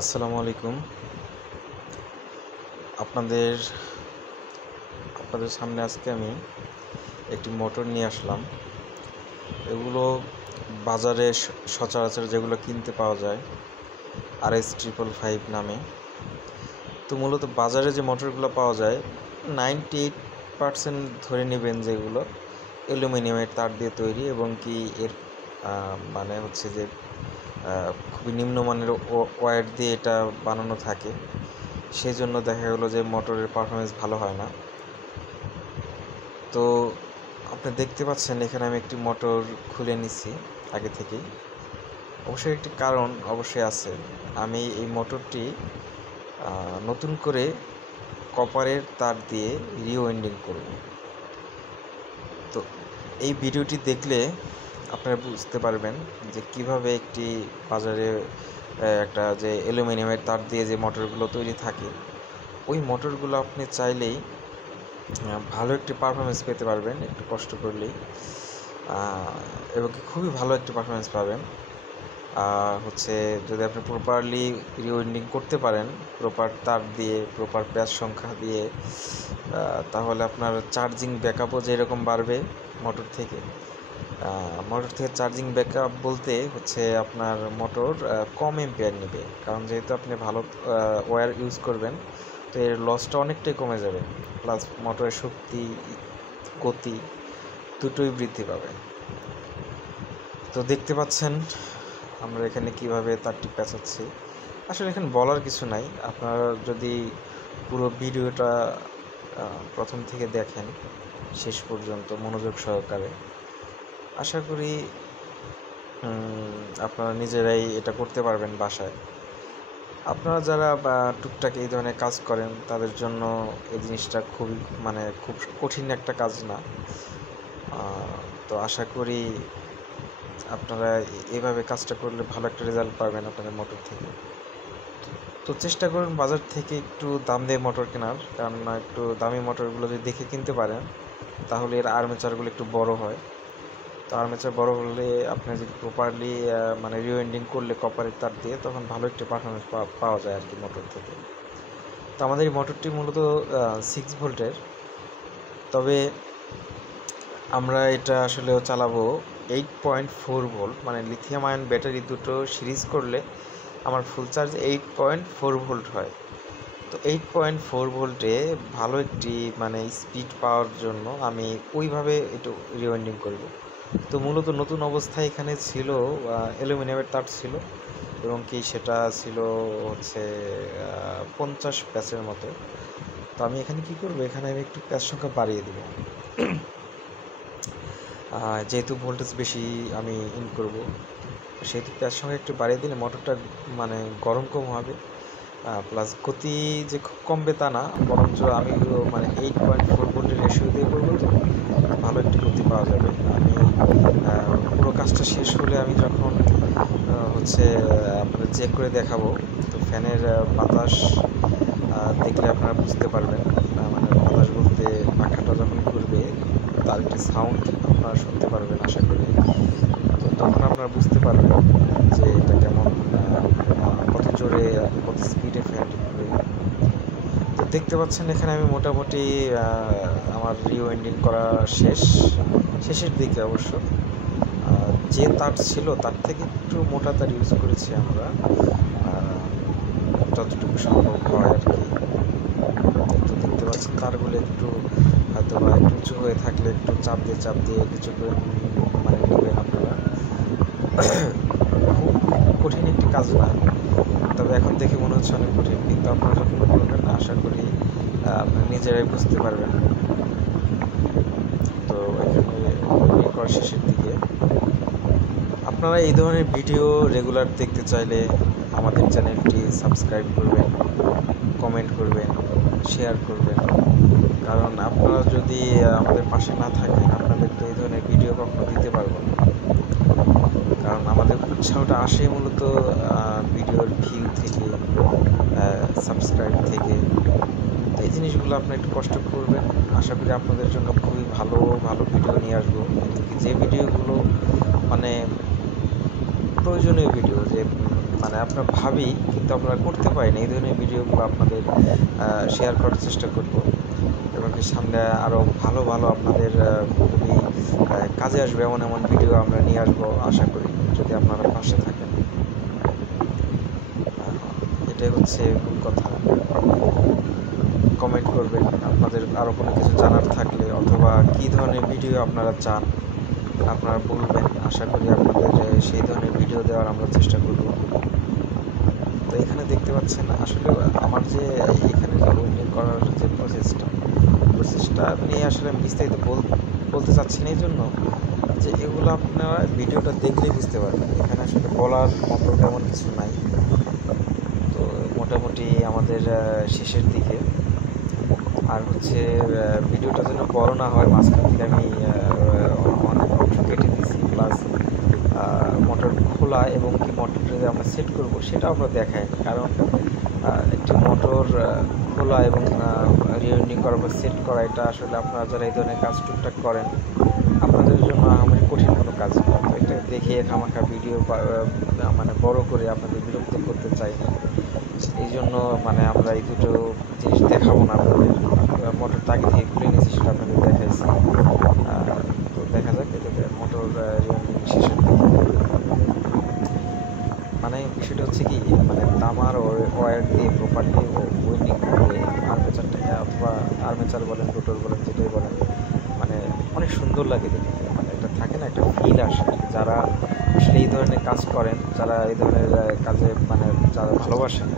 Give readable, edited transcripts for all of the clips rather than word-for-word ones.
আসসালামু আলাইকুম। আপনাদের আপনাদের সামনে আজকে আমি একটি মোটর নিয়ে আসলাম। এগুলো বাজারে সচরাচর যেগুলো কিনতে পাওয়া যায় RS555 নামে। তো মূলত বাজারে যে মোটরগুলো পাওয়া যায় 98% ধরে নেবেন যেগুলো অ্যালুমিনিয়ামের তার দিয়ে তৈরি, এবং কি এর মানে হচ্ছে যে খুবই নিম্নমানের ওয়্যার দিয়ে এটা বানানো থাকে। সেই জন্য দেখা গেলো যে মোটরের পারফরমেন্স ভালো হয় না। তো আপনি দেখতে পাচ্ছেন এখানে আমি একটি মোটর খুলে নিছি আগে থেকেই। অবশ্যই একটি কারণ অবশ্যই আছে। আমি এই মোটরটি নতুন করে কপারের তার দিয়ে রিওয়াইন্ডিং করব। তো এই ভিডিওটি দেখলে আপনারা বুঝতে পারবেন যে কিভাবে একটি বাজারে একটা যে অ্যালুমিনিয়ামের তার দিয়ে যে মোটরগুলো তৈরি থাকে, ওই মোটরগুলো আপনি চাইলেই ভালো একটি পারফরমেন্স পেতে পারবেন একটু কষ্ট করলেই, এবং খুবই ভালো একটি পারফরমেন্স পাবেন। হচ্ছে যদি আপনি প্রপারলি রিওয়াইন্ডিং করতে পারেন, প্রপার তার দিয়ে, প্রপার প্যাচ সংখ্যা দিয়ে, তাহলে আপনার চার্জিং ব্যাকআপও যেরকম বাড়বে মোটর থেকে। চার্জিং ব্যাকআপ বলতে হচ্ছে আপনার মোটর কম এম্পিয়ার নেবে, কারণ যেহেতু আপনি ভালো ওয়্যার ইউজ করবেন, তো এর লসটা অনেকটাই কমে যাবে। প্লাস মোটরের শক্তি, গতি দুটোই বৃদ্ধি পাবে। তো দেখতে পাচ্ছেন আমরা এখানে কিভাবে তারটি পেঁচাচ্ছি। আসলে এখানে বলার কিছু নাই, আপনারা যদি পুরো ভিডিওটা প্রথম থেকে দেখেন শেষ পর্যন্ত মনোযোগ সহকারে, আশা করি আপনারা নিজেরাই এটা করতে পারবেন বাসায়। আপনারা যারা টুকটাক এই ধরনের কাজ করেন তাদের জন্য এই জিনিসটা খুব কঠিন একটা কাজ না। তো আশা করি আপনারা এভাবে কাজটা করলে ভালো একটা রেজাল্ট পাবেন আপনাদের মোটর থেকে। তো চেষ্টা করুন বাজার থেকে একটু দাম দিয়ে মোটর কেনার, কারণ একটু দামি মোটরগুলো যদি দেখে কিনতে পারেন তাহলে এর আর্মেচারগুলো একটু বড় হয়। তো আর্মেচার বড় হলে আপনি যদি প্রপারলি রিওয়াইন্ডিং করলে কপারের তার দিয়ে, তখন ভালো একটি পারফরমেন্স পাওয়া যায় আর কি মোটর থেকে। তো আমাদের এই মোটরটি মূলত 6 ভোল্টের, তবে আমরা এটা আসলেও চালাবো 8.4 ভোল্ট, মানে লিথিয়াম আয়ন ব্যাটারি দুটো সিরিজ করলে আমার ফুল চার্জ 8.4 ভোল্ট হয়। তো 8.4 ভোল্টে ভালো একটি স্পিড পাওয়ার জন্য আমি ওইভাবে একটু রিওয়াইন্ডিং করব। তো মূলত নতুন অবস্থায় এখানে ছিল অ্যালুমিনিয়ামের তার ছিল, এবং কি সেটা ছিল হচ্ছে 50 প্যাচের মতো। তো আমি এখানে কি করব, এখানে আমি একটু প্যাচ সংখ্যা বাড়িয়ে দেব, যেহেতু ভোল্টেজ বেশি আমি ইন করব, সেহেতু প্যাচ সংখ্যা একটু বাড়িয়ে দিলে মোটরটা গরম কম হবে। প্লাস গতি যে খুব কমবে তা না, বরঞ্চ আমি 8.4 ভোল্টের রেশিও দিয়ে করবো, তো ভালো একটি গতি পাওয়া যাবে। আমি পুরো কাজটা শেষ হলে আমি যখন আপনাদের চেক করে দেখাবো, তো ফ্যানের বাতাস দেখলে আপনারা বুঝতে পারবেন। বাতাস বলতে পাখাটা যখন ঘুরবে তার একটি সাউন্ড আপনারা শুনতে পারবেন আশা করি। তো তখন আপনারা বুঝতে পারবেন যে এটা কেমন, কত জোরে, কত স্পিডে ফ্যানটি ঘুরবে। তো দেখতে পাচ্ছেন এখানে আমি মোটামুটি আমার রিওয়াইন্ডিং করা শেষের দিকে। অবশ্য যে তার ছিল তার থেকে একটু মোটা তার ইউজ করেছি আমরা, যতটুকু সম্ভব হয় আর কি। তো দেখতে পাচ্ছেন তারগুলো একটু হয়তো বা একটু উঁচু হয়ে থাকলে একটু চাপ দিয়ে কিছু করে নেবেন আপনারা। খুব কঠিন একটি কাজ না, তবে এখন দেখে মনে হচ্ছে অনেক কঠিন, কিন্তু আপনারা যখন করবেন আশা করি আপনারা নিজেরাই বুঝতে পারবেন। তো এখানে করার শেষের দিকে আপনারা এই ধরনের ভিডিও রেগুলার দেখতে চাইলে আমাদের চ্যানেলটি সাবস্ক্রাইব করবেন, কমেন্ট করবেন, শেয়ার করবেন, কারণ আপনারা যদি আমাদের পাশে না থাকেন আপনাদের তো এই ধরনের ভিডিও কখনো দিতে পারবো না। কারণ আমাদের উৎসাহটা আসে মূলত ভিডিওর ভিউ থেকে, সাবস্ক্রাইব থেকে। তো এই জিনিসগুলো আপনি একটু কষ্ট করবেন, আশা করি আপনাদের জন্য খুবই ভালো ভিডিও নিয়ে আসবো। যে ভিডিওগুলো প্রয়োজনীয় ভিডিও, যে মানে আপনার ভাবি কিন্তু আমরা করতে পারি না, এই ধরনের ভিডিওগুলো আপনাদের শেয়ার করার চেষ্টা করব এবং সামনে আরও ভালো ভালো আপনাদের খুবই কাজে আসবে এমন এমন ভিডিও আমরা নিয়ে আসবো আশা করি, যদি আপনারা পাশে থাকেন। এটাই হচ্ছে মূল কথা। কমেন্ট করবেন আপনাদের আরও কোনো কিছু জানার থাকলে, অথবা কী ধরনের ভিডিও আপনারা চান আপনারা বলবেন। আশা করি আপনাদের সেই ধরনের ভিডিও দেওয়ার আমরা চেষ্টা করব। তো এখানে দেখতে পাচ্ছেন আসলে আমার যে এখানে উইন্ডিং করার যে প্রসেসটা নিয়ে আসলে আমি বিস্তারিত বলতে চাচ্ছি না, এই জন্য যে এগুলো আপনারা ভিডিওটা দেখলেই বুঝতে পারবেন। এখানে আসলে বলার মতো তেমন কিছু নাই। তো মোটামুটি আমাদের শেষের দিকে, আর হচ্ছে ভিডিওটা যেন বড় না হয়, মাঝখান থেকে আমি অনেক অংশ কেটে দিয়েছি, প্লাস মোটর খোলা এবং কি মোটরটা যে আমরা সেট করব সেটাও আমরা দেখাই, কারণ একটি মোটর খোলা এবং রিউইন্ডিং করার পর সেট করা, এটা আসলে আপনারা যারা এই ধরনের কাজ টুকটাক করেন আপনাদের জন্য আমার কঠিন কোনো কাজ না। তো এটা দেখে খামাখা ভিডিও মানে বড় করে আপনাদের বিরক্ত করতে চাই না, এই জন্য মানে আমরা এই দুটো জিনিস দেখাবো না আপনাদের। মোটরটা আগে থেকে খুলে নিয়েছি সেটা আপনাদের দেখাইছি। তো দেখা যাক এটাতে মোটর রিউইন্ডিং শেষের দিকে। মানে বিষয়টা হচ্ছে কি, মানে তামার ওয়্যার দিয়ে প্রপারলি উইন্ডিং করে আর্মেচারটা, অথবা আর্মেচার বলেন রোটর বলেন যেটাই বলেন, মানে অনেক সুন্দর লাগে দেখতে। মানে এটা থাকে না, একটা ফিল আসে। যারা আসলে এই ধরনের কাজ করেন, যারা এই ধরনের কাজে মানে যারা ভালোবাসেন,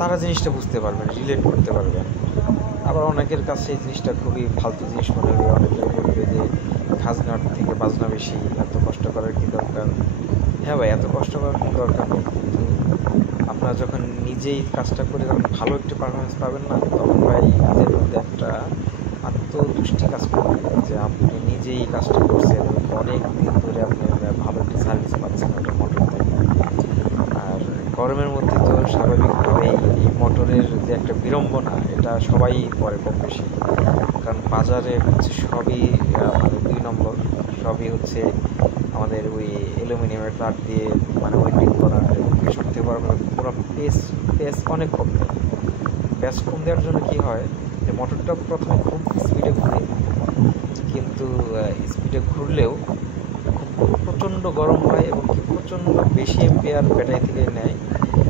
তারা জিনিসটা বুঝতে পারবেন, রিলেট করতে পারবেন। আবার অনেকের কাছে এই জিনিসটা খুবই ফালতু জিনিস মনে হবে। অনেকে বলবে যে খাজনার থেকে বাজনা বেশি, এত কষ্ট করার কী দরকার। হ্যাঁ ভাই, এত কষ্ট করার কোনো দরকার নেই, কিন্তু আপনারা যখন নিজেই কাজটা করে যখন ভালো একটি পারফরমেন্স পাবেন না, তখন ভাই নিজের মধ্যে একটা আত্মতুষ্টি কাজ করবে যে আপনি নিজেই কাজটা করছেন এবং অনেক দিন ধরে আপনি ভালো একটি সার্ভিস পাচ্ছেন ওটা মোটর থেকে। আর গরমের মধ্যে তো স্বাভাবিকভাবেই এই মোটরের যে একটা বিড়ম্বনা, এটা সবাই করে কম বেশি, কারণ বাজারে হচ্ছে সবই মানে 2 নম্বর, সবই হচ্ছে আমাদের ওই অ্যালুমিনিয়ামের তার দিয়ে মানে ওয়েল্ডিং করা। এবং সবথেকে বড় কথা, পুরো পেস অনেক কম দেয়। পেস কম দেওয়ার জন্য কী হয়, যে মোটরটা প্রথমে খুব স্পিডে ঘুরে, কিন্তু স্পিডে ঘুরলেও খুব প্রচণ্ড গরম হয় এবং কি প্রচণ্ড বেশি এম্পিয়ার ব্যাটারি থেকে নেয়।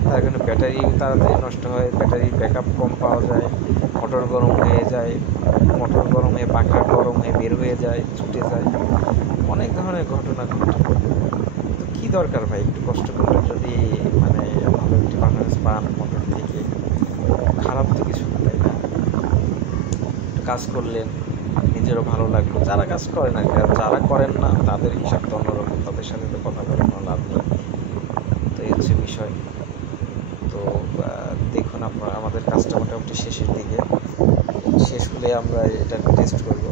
তার কারণে ব্যাটারি তাড়াতাড়ি নষ্ট হয়, ব্যাটারির ব্যাকআপ কম পাওয়া যায়, মোটর গরম হয়ে যায়, মোটর গরম হয়ে পাখা গরম হয়ে বের হয়ে যায়, ছুটে যায়, অনেক ধরনের ঘটনা ঘটে। তো কী দরকার ভাই, একটু কষ্ট করলে যদি মানে ভালো একটি পারফরমেন্স পান মোটর থেকে, খারাপ তো কিছু না, তাই না? কাজ করলেন, নিজেরও ভালো লাগলো। যারা কাজ করেন আর কি, আর যারা করেন না তাদের হিসাব তো অন্যরকম, তাদের সাথে তো কথা বলে কোনো লাভ নেই। তো এই হচ্ছে বিষয়। তো দেখুন আপনার আমাদের কাজটা মোটামুটি শেষের দিকে, শেষ হলে আমরা এটা টেস্ট করব।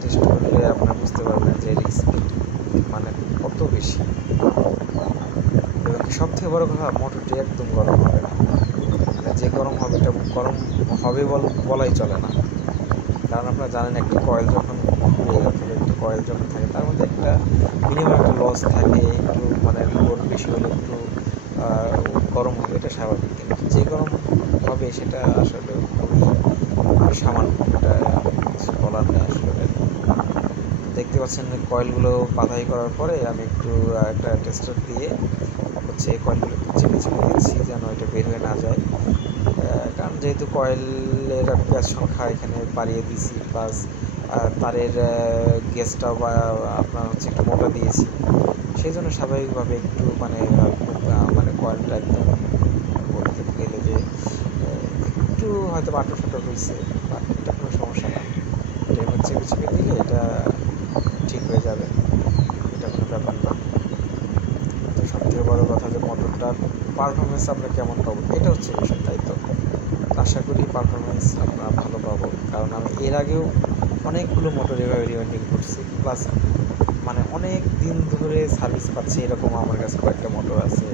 টেস্ট করলে আপনারা বুঝতে পারবেন যে স্পিড মানে কত বেশি। এবং সবথেকে বড় কথা, মোটরটি একদম গরম হবে না। মানে যে গরম হবে এটা গরম হবে বলাই চলে না, কারণ আপনারা জানেন একটা কয়েল যখন ঘুরে অথবা একটা কয়েল যখন থাকে তার মধ্যে একটা মিনিমাম একটা লস থাকে, একটু মানে লোড বেশি হলে একটু গরম হবে, এটা স্বাভাবিক। কিন্তু যে গরম হবে সেটা আসলে খুবই সামান্য, এটা কিছু বলার নেই আসলে। দেখতে পাচ্ছেন কয়েলগুলো বাধাই করার পরে আমি একটু একটা টেস্টার দিয়ে হচ্ছে কয়েলগুলো চেপে দিচ্ছি যেন এটা বের হয়ে না যায়, কারণ যেহেতু কয়েলের গ্যাস সংখ্যা এখানে বাড়িয়ে দিয়েছি, প্লাস তারের গ্যাসটাও আপনার হচ্ছে একটু মোটা দিয়েছি, সেই জন্য স্বাভাবিকভাবে একটু মানে মানে কয়েলটা একদম বলতে গেলে যে একটু হয়তো বাটো ফাটো হয়েছে, এটা কোনো সমস্যা না। এটা হচ্ছে চেপে দিলে এটা ঠিক হয়ে যাবে, এটা কোনো ব্যাপার না। তো সবথেকে বড় কথা যে মোটরটার পারফরমেন্স আমরা কেমন পাবো, এটা হচ্ছে বিষয়, তাই তো। আশা করি পারফরমেন্স আমরা ভালো পাবো, কারণ আমি এর আগেও অনেকগুলো মোটর এভাবে রিওয়েন্ডিং করছি, প্লাস মানে অনেক দিন ধরে সার্ভিস পাচ্ছি, এরকম আমার কাছে কয়েকটা মোটর আছে।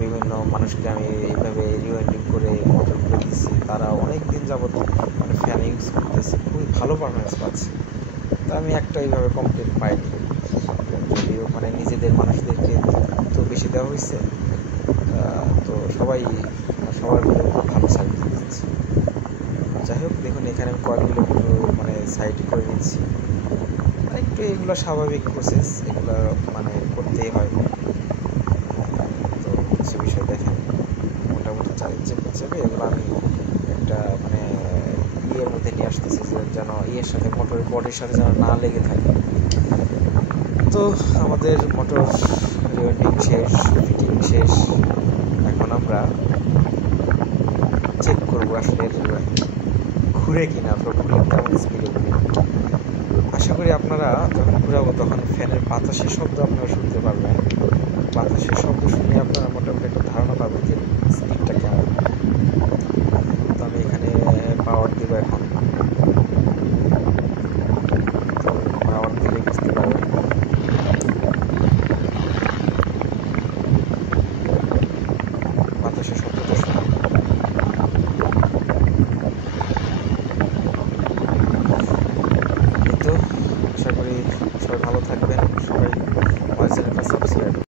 বিভিন্ন মানুষকে আমি এইভাবে রিওয়েন্ডিং করে মোটরগুলো দিচ্ছি, তারা অনেক দিন যাবত মানে ফ্যান ইউজ করতেছে, খুবই ভালো পারফরমেন্স পাচ্ছি। তা আমি একটা এইভাবে কমপ্লিট পাইনি, যদিও মানে নিজেদের মানুষদেরকে তো বেশি দেওয়া হয়েছে, তো সবার মধ্যে খুব ভালো সার্ভিস দিচ্ছে। যাই হোক, দেখুন এখানে আমি কয়েলগুলো মানে সাইড করে নিচ্ছি। একটু এগুলো স্বাভাবিক প্রসেস, এগুলো মানে করতেই হয়। তো কিছু বিষয় দেখেন, মোটামুটি চেপে এগুলো আমি একটা মানে ইয়ের মধ্যে নিয়ে আসতেছি, যেন ইয়ের সাথে মোটরের বডির সাথে যেন না লেগে থাকে। তো আমাদের মোটর রিওয়েন্ডিং শেষ, ফিটিং শেষ। এখন আমরা চেক করবো আসলে ঘুরে কিনা, তো ঘুরে কেমন স্পিডে ঘুরে। আশা করি আপনারা যখন ঘুরাবো তখন ফ্যানের বাতাসের শব্দ আপনারা শুনতে পারবেন। বাতাসের শব্দ শুনে আপনারা মোটামুটি একটা ধারণা পাবেন যে স্পিডটা কেমন। তো আমি এখানে পাওয়ার দেবো এখন, তো পাওয়ার দিলে বুঝতে পারবেন। বাতাসের শব্দটা শুনুন। এই তো, আশা করি সবাই ভালো থাকবেন।